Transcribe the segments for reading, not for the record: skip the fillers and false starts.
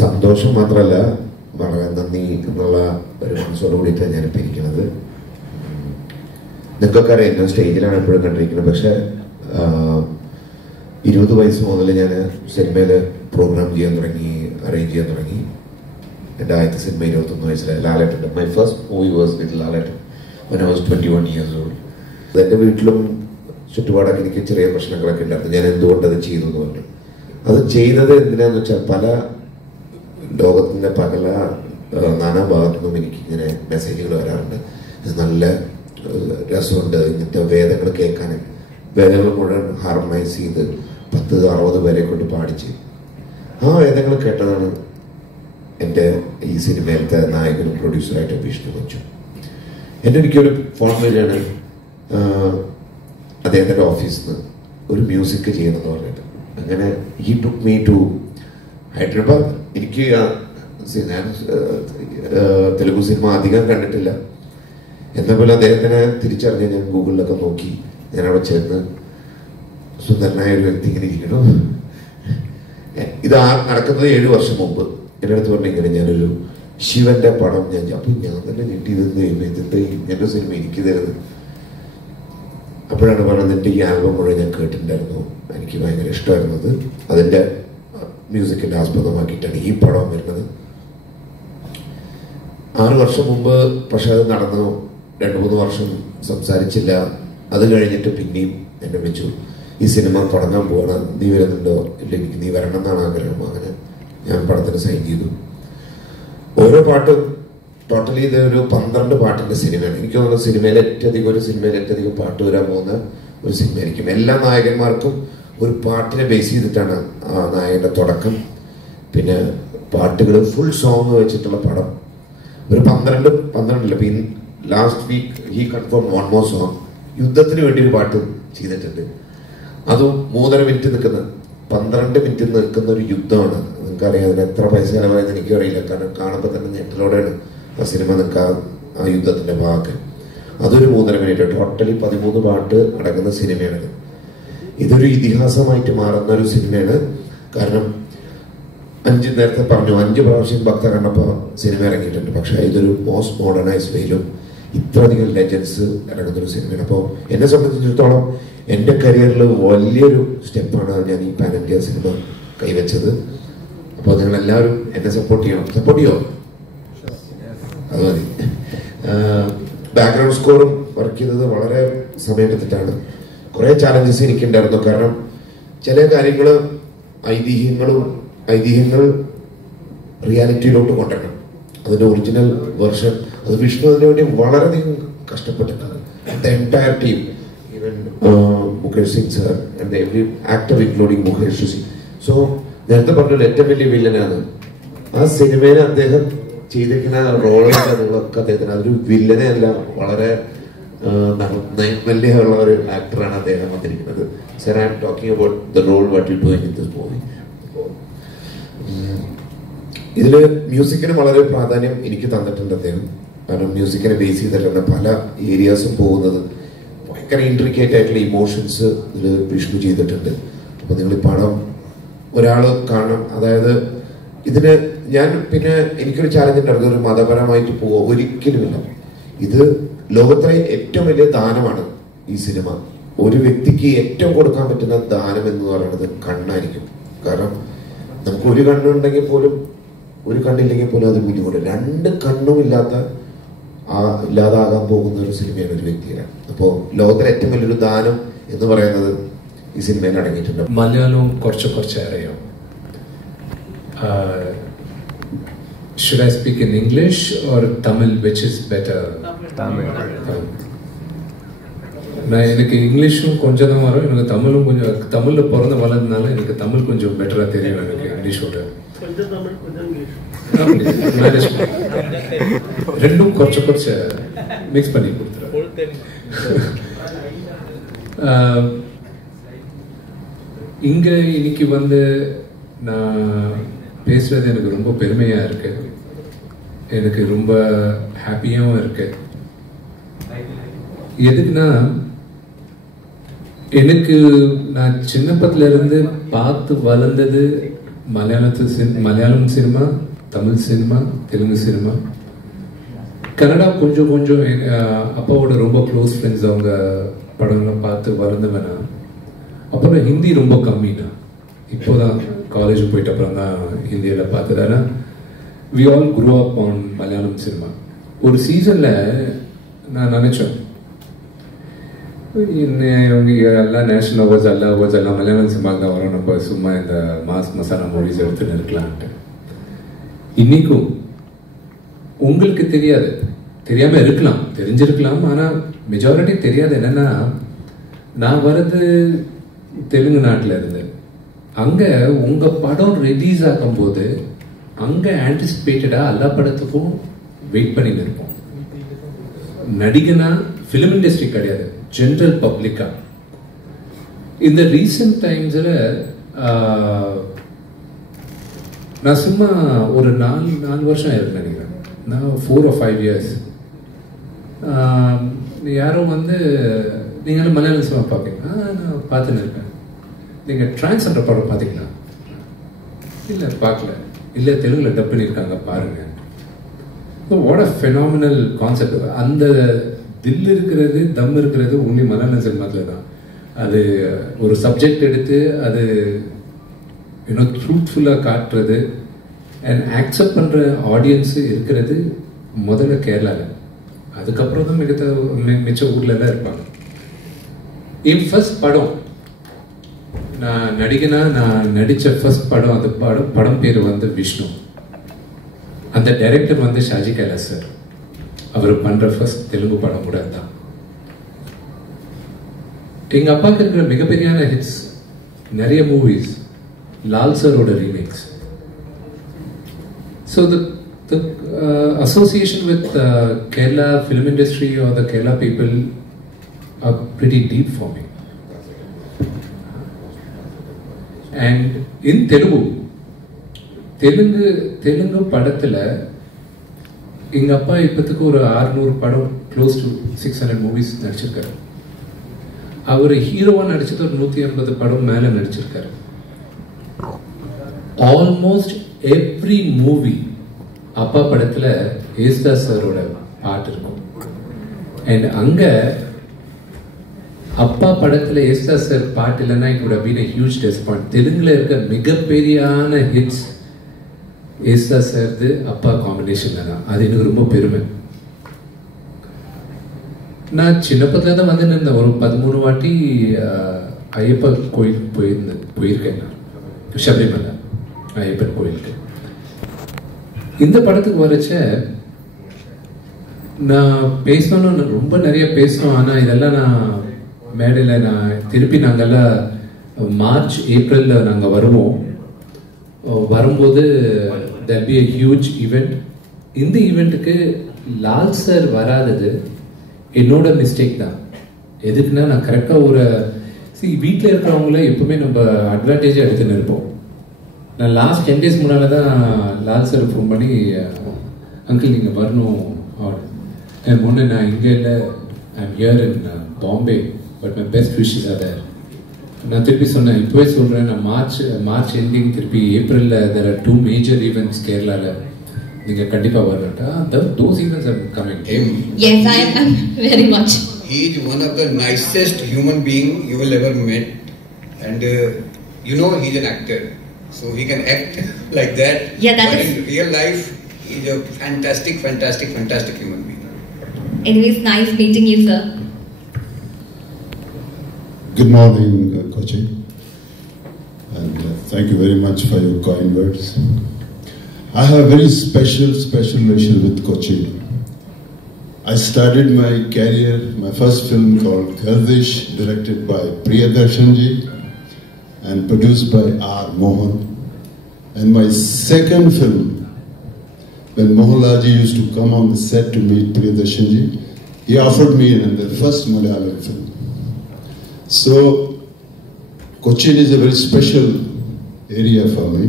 സന്തോഷം മാത്രമല്ല, വളരെ നന്ദി എന്നുള്ള ഒരു മനസ്സോട് കൂടിയിട്ടാണ് ഞാനിപ്പോൾ ഇരിക്കുന്നത്. നിങ്ങൾക്കൊക്കെ അറിയാം, ഞാൻ സ്റ്റേജിലാണ് എപ്പോഴും കണ്ടിരിക്കുന്നത്. പക്ഷെ 20 വയസ്സ് മുതൽ ഞാൻ സിനിമയിൽ പ്രോഗ്രാം ചെയ്യാൻ തുടങ്ങി, അറേഞ്ച് ചെയ്യാൻ തുടങ്ങി. എൻ്റെ ആദ്യത്തെ സിനിമ 21 വയസ്സിലായി, Lalettan. My first movie was with Lalettan when I was 21 years old. എൻ്റെ വീട്ടിലും ചുറ്റുപാടൊക്കെ എനിക്ക് ചെറിയ പ്രശ്നങ്ങളൊക്കെ ഉണ്ടായിരുന്നു. ഞാൻ എന്തുകൊണ്ടത് ചെയ്തു എന്ന് പറഞ്ഞു. അത് ചെയ്തത് എന്തിനാന്ന് വെച്ചാൽ, പല ലോകത്തിൻ്റെ പല നാനാ ഭാഗത്തുനിന്നും എനിക്ക് ഇങ്ങനെ മെസ്സേജുകൾ വരാറുണ്ട്. ഇത് നല്ല രസമുണ്ട്, ഇങ്ങനത്തെ വേദങ്ങൾ കേൾക്കാൻ. വേദങ്ങൾ മുഴുവൻ ഹാർമണൈസ് ചെയ്ത് 10-60 പേരെ കൊണ്ട് പാടിച്ച് ആ വേദങ്ങൾ കേട്ടതാണ് എൻ്റെ ഈ സിനിമയിലത്തെ നായകനും പ്രൊഡ്യൂസറായിട്ട് വിഷ്ണു കൊച്ചു. എൻ്റെ എനിക്കൊരു ഫോൺ വരികയാണ് അദ്ദേഹത്തിൻ്റെ ഓഫീസിൽ നിന്ന്, ഒരു മ്യൂസിക് ചെയ്യണമെന്ന് പറഞ്ഞിട്ട്. അങ്ങനെ he took me to Hyderabad. എനിക്ക് ഞാൻ തെലുഗു സിനിമ അധികം കണ്ടിട്ടില്ല. എന്ന പോലെ അദ്ദേഹത്തിനെ തിരിച്ചറിഞ്ഞ് ഞാൻ ഗൂഗിളിലൊക്കെ നോക്കി. ഞാനവിടെ ചെന്ന് സുന്ദരനായ ഒരു വ്യക്തി ഇങ്ങനെ ഇരിക്കണം. ഇത് നടക്കുന്നത് 7 വർഷം മുമ്പ്. എൻ്റെ അടുത്ത് പറഞ്ഞു, ഇങ്ങനെ ഞാനൊരു ശിവന്റെ പടം അപ്പം ഞാൻ തന്നെ ഞെട്ടിയതെന്ന് ഇതിന്റെ ഇങ്ങനെ സിനിമ എനിക്ക് തരുന്നത്. അപ്പോഴാണ് പറഞ്ഞത്, എൻ്റെ ഈ ആൽബം മുഴുവൻ ഞാൻ കേട്ടിട്ടുണ്ടായിരുന്നു, എനിക്ക് ഭയങ്കര ഇഷ്ടമായിരുന്നത്. അതിൻ്റെ മ്യൂസിക്കിൻ്റെ ആസ്പദമാക്കിയിട്ടാണ് ഈ പടം വരുന്നത്. 6 വർഷം മുമ്പ് പക്ഷെ അത് നടന്നു. 2-3 വർഷം സംസാരിച്ചില്ല. അത് കഴിഞ്ഞിട്ട് പിന്നെയും എന്നെ വിളിച്ചു, ഈ സിനിമ തുടങ്ങാൻ പോവാണ്, നീ വരുന്നുണ്ടോ? ഇല്ല, എനിക്ക് നീ വരണം എന്നാണ് ആഗ്രഹം. അങ്ങനെ ഞാൻ പടത്തിന് സൈൻ ചെയ്തു. ഓരോ പാട്ടും ടോട്ടലി ഇതൊരു 12 പാട്ടിന്റെ സിനിമയാണ്. എനിക്ക് തോന്നുന്നു സിനിമയിൽ ഏറ്റവും പാട്ട് വരാൻ പോകുന്ന ഒരു സിനിമയായിരിക്കും. എല്ലാ നായകന്മാർക്കും ഒരു പാട്ടിനെ ബേസ് ചെയ്തിട്ടാണ് ആ നായകന്റെ തുടക്കം. പിന്നെ പാട്ടുകൾ ഫുൾ സോങ് വെച്ചിട്ടുള്ള പടം. ഒരു 12 last week he confirm 1 more song. യുദ്ധത്തിന് വേണ്ടി ഒരു പാട്ട് ചെയ്തിട്ടുണ്ട്. അതും 3.5 മിനിറ്റ് നിൽക്കുന്ന 12 മിനിറ്റ് നിൽക്കുന്ന ഒരു യുദ്ധമാണ്. നിങ്ങൾക്കറിയാം അതിന് എത്ര പൈസ ചിലവായെന്ന് എനിക്കറിയില്ല. കാരണം കാണുമ്പോൾ തന്നെ ഞെട്ടലോടെയാണ് ആ സിനിമ നിൽക്കാൻ, ആ യുദ്ധത്തിന്റെ ഭാഗത്ത്. അതൊരു 3.5 മിനിറ്റ്. ടോട്ടലി 13 പാട്ട് അടങ്ങുന്ന സിനിമയാണ്. ഇതൊരു ഇതിഹാസമായിട്ട് മാറുന്ന ഒരു സിനിമയാണ്. കാരണം നേരത്തെ പറഞ്ഞു 5 പ്രാവശ്യം ഭക്ത കണ്ടപ്പോൾ സിനിമ ഇറങ്ങിയിട്ടുണ്ട്. പക്ഷെ ഇതൊരു മോസ്റ്റ് മോഡേണൈസ് വേയിലും ഇത്രയധികം ലെജൻസ് ഇറങ്ങുന്നൊരു സിനിമയാണ്. അപ്പോൾ എന്നെ സംബന്ധിച്ചിടത്തോളം എൻ്റെ കരിയറിൽ വലിയൊരു സ്റ്റെപ്പാണ് ഞാൻ ഈ പാൻ ഇന്ത്യ സിനിമ കൈവച്ചത്. അപ്പോൾ നിങ്ങളെല്ലാവരും എന്നെ സപ്പോർട്ട് ചെയ്യണം. സപ്പോർട്ട് ചെയ്യോ? അത് മതി. ബാക്ക്ഗ്രൗണ്ട് സ്കോറും വർക്ക് ചെയ്തത് വളരെ സമയമെടുത്തിട്ടാണ്. കുറേ ചാലഞ്ചസ് എനിക്കുണ്ടായിരുന്നു. കാരണം ചില കാര്യങ്ങൾ ഐതിഹ്യങ്ങൾ റിയാലിറ്റിയിലോട്ട് കൊണ്ടുവരണം. അതിൻ്റെ ഒറിജിനൽ വെർഷൻ അത് വിഷ്ണു അതിനു വേണ്ടി വളരെയധികം കഷ്ടപ്പെട്ടിട്ടുണ്ട്. The entire team, even Mukesh Singh sir and every actor including Mukesh Singh. So നേരത്തെ പറഞ്ഞല്ലോ ഏറ്റവും വലിയ വില്ലനാണ് ആ സിനിമയിൽ അദ്ദേഹം ചെയ്തിരിക്കുന്ന റോളൊക്കെ. നിങ്ങളൊക്കെ അദ്ദേഹത്തിന് അതൊരു വില്ലനെ അല്ല, വളരെ നൈർമല്യമുള്ള ഒരു ആക്ടറാണ് അദ്ദേഹം വന്നിരിക്കുന്നത്. Sir, I am talking about the role what you doing in this movie. ഇതില് മ്യൂസിക്കിന് വളരെ പ്രാധാന്യം എനിക്ക് തന്നിട്ടുണ്ട് അദ്ദേഹം. കാരണം മ്യൂസിക്കിനെ ബേസ് ചെയ്തിട്ടുണ്ട് പല ഏരിയാസും പോകുന്നത്. ഭയങ്കര ഇൻട്രിക്കേറ്റ് ആയിട്ടുള്ള ഇമോഷൻസ് ഇതിൽ വിഷ്ണു ചെയ്തിട്ടുണ്ട്. അപ്പൊ നിങ്ങൾ ഈ പടം ഒരാൾ കാണണം. അതായത് ഇതിന് ഞാൻ പിന്നെ എനിക്കൊരു ചാലഞ്ച് ഉണ്ടായിരുന്നു, ഒരു മതപരമായിട്ട് പോവുക ഒരിക്കലുമില്ല. ഇത് ലോകത്തിലെ ഏറ്റവും വലിയ ദാനമാണ് ഈ സിനിമ. ഒരു വ്യക്തിക്ക് ഏറ്റവും കൊടുക്കാൻ പറ്റുന്ന ദാനം എന്ന് പറയുന്നത് കണ്ണായിരിക്കും. കാരണം നമുക്ക് ഒരു കണ്ണുണ്ടെങ്കിൽ പോലും, ഒരു കണ്ണില്ലെങ്കിൽ പോലും അത് ബുദ്ധിമുട്ട്. 2 കണ്ണും ഇല്ലാതാകാൻ പോകുന്ന ഒരു സിനിമയാണ് ഒരു വ്യക്തിയുടെ. അപ്പോൾ ലോകത്തിലെ ഏറ്റവും വലിയൊരു ദാനം എന്ന് പറയുന്നത് ഈ സിനിമയിൽ അടങ്ങിയിട്ടുണ്ട്. മലയാളവും കുറച്ച് അറിയാം. Should I speak in English or Tamil, which is better? Tamil. நான் எனக்கு இங்கிலீஷும் கொஞ்சம் தான் வரும், எனக்கு தமிழும் கொஞ்சம். தமிழில் பிறந்த வளர்ந்தனால எனக்கு தமிழ் கொஞ்சம் பெட்டராக தெரியும் எனக்கு இங்கிலீஷோட. மேனேஜ் ரெண்டும் കുറച്ച് மிக்ஸ் பண்ணி கொடுத்துறேன். இங்கே இன்னைக்கு வந்து நான் பேசுறது எனக்கு ரொம்ப பெருமையாக இருக்கு, எனக்கு ரொம்ப ஹாப்பியாகவும் இருக்கு. எதுக்குன்னா எனக்கு நான் சின்னப்பத்துல இருந்து பார்த்து வளர்ந்தது Malayalam cinema, Tamil cinema, Telugu cinema, Kannada கொஞ்சம் கொஞ்சம் அப்பாவோட ரொம்ப க்ளோஸ் ஃப்ரெண்ட்ஸ் அவங்க படங்கள்லாம் பார்த்து வளர்ந்தவனா. அப்புறம் ஹிந்தி ரொம்ப கம்மிண்ணா. இப்போதான் காலேஜ் போயிட்ட அப்புறம் தான் ஹிந்தியில் பார்த்ததானா. We all grew up on Malayalam cinema. ஒரு சீசனில் நான் நினச்சேன், இவங்க எல்லாம் நேஷனல் அவார்ட்ஸ் எல்லாம் மலையாளம் சினிமாவுக்கு தான் வரும், நம்ம சும்மா இந்த மசாலா மூவிஸ் எடுத்துன்னு இருக்கலான்ட்டு. இன்னைக்கும் உங்களுக்கு தெரியாது, தெரியாமல் இருக்கலாம், தெரிஞ்சிருக்கலாம், ஆனால் மெஜாரிட்டி தெரியாது. என்னன்னா, நான் வர்றது தெலுங்கு நாட்டில் இருந்து. அங்கே உங்கள் படம் ரிலீஸ் ஆகும்போது அங்கே ஆன்டிசிபேட்டடாக எல்லா படத்துக்கும் வெயிட் பண்ணிட்டு இருப்போம். நடிகனா ஃபிலிம் இண்டஸ்ட்ரி கிடையாது, ஜென்ரல் பப்ளிக்கா. இந்த ரீசெண்ட் டைம்ஸில் நான் சும்மா ஒரு 4 வருஷம் ஆயிருக்கு நினைக்கிறேன், நான் 4 or 5 years. யாரும் வந்து நீங்களும் மலையாளம் சினிமா பார்ப்பீங்க, நான் பார்த்துன்னு இருக்கேன். நீங்கள் டிரான்ஸ்ஜெண்டர் படம் பார்த்தீங்களா? இல்லை பார்க்கல. இல்லை தெலுங்குல டப் பண்ணியிருக்காங்க பாருங்க. What a phenomenal concept. அந்த தில் இருக்கிறது, தம் இருக்கிறது ஒன்லி மலையாள சினிமாத்தில் தான். அது ஒரு சப்ஜெக்ட் எடுத்து அது இன்னும் ட்ரூத்ஃபுல்லாக காட்டுறது அண்ட் ஆக்செப்ட் பண்ணுற ஆடியன்ஸு இருக்கிறது முதல்ல கேரளாவில். அதுக்கப்புறம் தான் மிச்ச ஊரில் தான் இருப்பாங்க. என் ஃபர்ஸ்ட் படம், நான் நடிகனா நான் நடித்த ஃபர்ஸ்ட் படம், அந்த படம் பேர் வந்து விஷ்ணு. அந்த டைரக்டர் வந்து ஷாஜி கைலாஸ் சார். அவர் பண்ணுற ஃபர்ஸ்ட் தெலுங்கு படம் கூட தான். எங்கள் அப்பாவுக்கு இருக்கிற மிகப்பெரியான ஹிட்ஸ் நிறைய மூவிஸ் லால் சரோட remakes. So the association with Kerala film industry or the Kerala people are pretty deep for me. And in Telugu படத்தில் எங்கள் அப்பா இப்போத்துக்கு ஒரு 600 படம், க்ளோஸ் டு 600 மூவிஸ் நடிச்சிருக்காரு. அவர் ஹீரோவாக நடிச்சது ஒரு 150 படம் மேலே நடிச்சிருக்காரு. ஆல்மோஸ்ட் எவ்ரி மூவி அப்பா படத்தில் ஏசுதாஸ் சாரோட பாட்டு இருக்கும். அண்ட் அங்கே அப்பா படத்தில் ஏசுதாஸ் சார் பாட்டு இல்லைன்னா it would have been a huge disappointment. தெலுங்குல இருக்க மிகப்பெரியான ஹிட்ஸ் ஏசுதாஸ் சார்து அப்பா காம்பினேஷன்ல தான். அது எனக்கு ரொம்ப பெருமை. நான் சின்ன பத்தில தான் வந்து இருந்தேன். ஒரு 13 வாட்டி ஐயப்பா கோயிலுக்கு போயிருக்கேன் நான், சபரிமலை ஐயப்பன் கோயிலுக்கு. இந்த படத்துக்கு வரைச்ச நான் பேசணும்னு ரொம்ப நிறைய பேசணும். ஆனால் இதெல்லாம் நான் மேடையில் நான் திருப்பி நாங்கள்லாம் மார்ச் ஏப்ரலில் நாங்கள் வரும்போது there be a huge event. இந்த ஈவெண்ட்டுக்கு லால் சார் வராதது என்னோட மிஸ்டேக் தான். எதுக்குன்னா, நான் கரெக்டாக ஒரு வீட்டில் இருக்கிறவங்கள எப்பவுமே நம்ம அட்வான்டேஜாக எடுத்துன்னு இருப்போம். நான் லாஸ்ட் 10 days முன்னால் தான் லால் சார் ஃபோன் பண்ணி, அங்கிள் நீங்கள் வரணும் அப்படின்னு. முன்னே நான் இங்கே இல்லை, I'm here in Bombay, but my best wishes are there. நான் திருப்பி சொன்னேன், இப்போவே சொல்கிறேன், நான் மார்ச் எண்டிங் திருப்பி ஏப்ரலில் there are 2 major events கேரளாவில், நீங்கள் கண்டிப்பாக வரணும்ட்டா. those events are coming. Yes, I am very much. He is one of the nicest human being you will ever met, and you know he is an actor, so he can act like that. Yeah, that but is. In real life, he is a fantastic human being. Anyways, nice meeting you, sir. Good morning, Kochi, and thank you very much for your kind words. I have a very special relation with Kochi. I started my career, my first film called Gardish, directed by Priyadarshanji and produced by R. Mohan. And my second film, when Mohanlalji used to come on the set to meet Priyadarshanji, he offered me the first Malayalam film. So, Cochin is a very special area for me.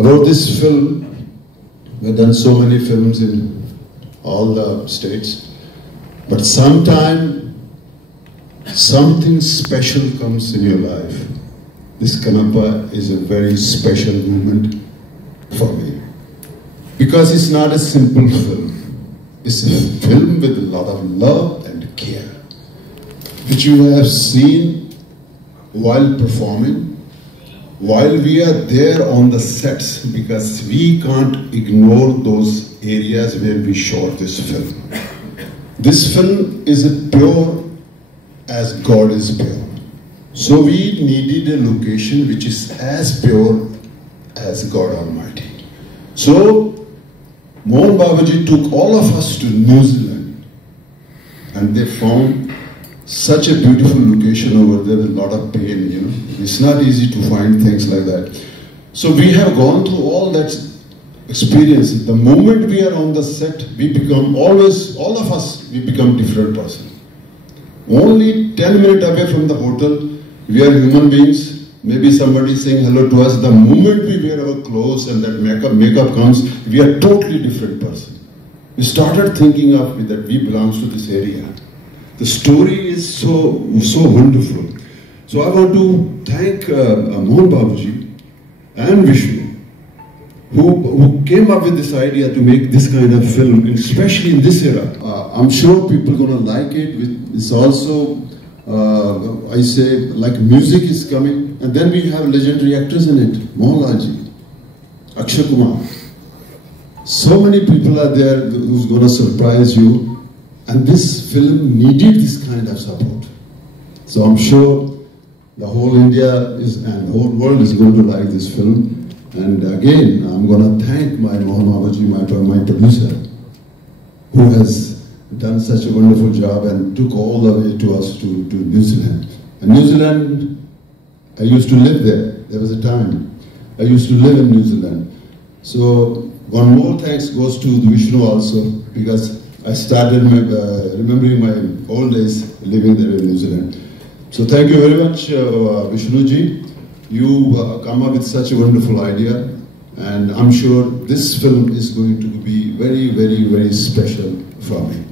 About this film, we've done so many films in all the states, but sometimes something special comes in your life this Kanappa is a very special moment for me. Because it's not a simple film. It's a film with a lot of love and care, which you have seen while performing, while we are there on the sets, because we can't ignore those areas where we shot this film. This film is as pure as God is pure. So we needed a location which is as pure as God Almighty. So Mohan Babaji took all of us to New Zealand, and they found such a beautiful location over there with a lot of pain, you know. It's not easy to find things like that. So we have gone through all that experience. The moment we are on the set, we become always, all of us, we become different person. Only 10 minutes away from the hotel, we are human beings. Maybe somebody saying hello to us. The moment we wear our clothes and that makeup comes, we are totally different person. We started thinking of that we belong to this area. The story is so wonderful. So I want to thank Mohan Babaji and Vishnu, who came up with this idea to make this kind of film, especially in this era. I'm sure people are going to like it. It's also, I say, like music is coming, and then we have legendary actors in it. Mohanlalji, Akshay Kumar. So many people are there who's going to surprise you. And this film needed this kind of support. So I'm sure the whole India and the whole world is going to like this film. And again, I'm going to thank my Mohan Babaji, my producer, who has done such a wonderful job and took all the way to us to New Zealand. And New Zealand, I used to live there. There was a time I used to live in New Zealand. So one more thanks goes to Vishnu also, because I started remembering my old days living there in New Zealand. So thank you very much, Vishnuji. You come up with such a wonderful idea, and I'm sure this film is going to be very, very, very special for me.